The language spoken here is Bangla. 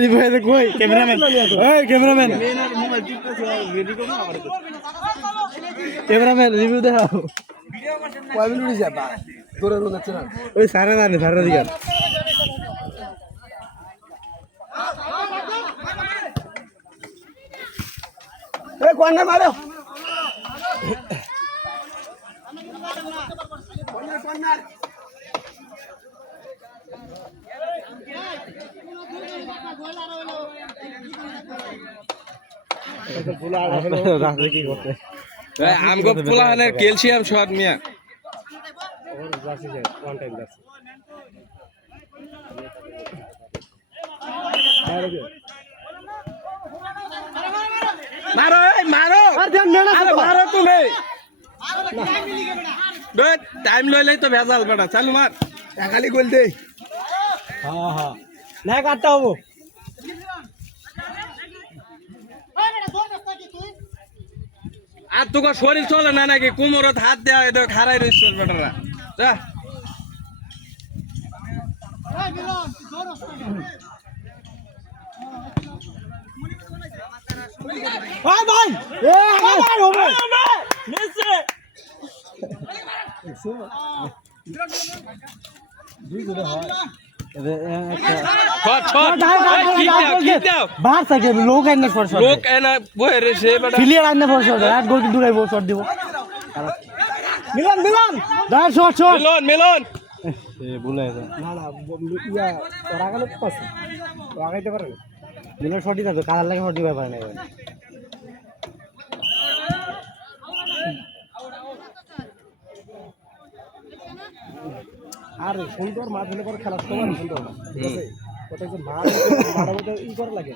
রিভাই দে কই ক্যামেরাম্যান ওই ক্যামেরাম্যান ক্যামেরাম্যান রিভিউ দাও কয় মিনিট যাবা দৌড়ে রোজ যাচ্ছে না ওই সারা জানে সারা দিকে এ কর্নার মারো কর্নার কর্নার কি করতে আমগো পোলাহানের ক্যালসিয়াম শট মিয়া মারো এই মারো আরে মারো তুমি টাইম লইলেই তো ভেজাল বেটা চালু মার একালি গোল দে হ্যাঁ হ্যাঁ না কাটতে হবো আর তোকে শরীর চলে না নাকি কোমরত হাত দেওয়া এটা খারাই রয়েছে বেটারা যা ভাই ভাই এ ভাই হবে মেসে দুই দুই হয় ছট ছট কিক দাও বাহার থেকে লোক আইনা ফর শট লোক এনা বহে রেছে বেটা প্লেয়ার আইনা ফর শট এক গোল দূরে বল শট দিব মিলন মিলন দাঁড় শট শট মিলন মিলন এ ভুলে গেছে না না ইয়া ওরা গেলে তো পাস লাগাইতে পারে মিলন শট দিতে তো কালার লাগে শট দিতে পারে না আর সুন্দর মাছ হলে পরে খেলা সবার সুন্দর ঠিক আছে ওটা যে মাছ মারা ই করা লাগে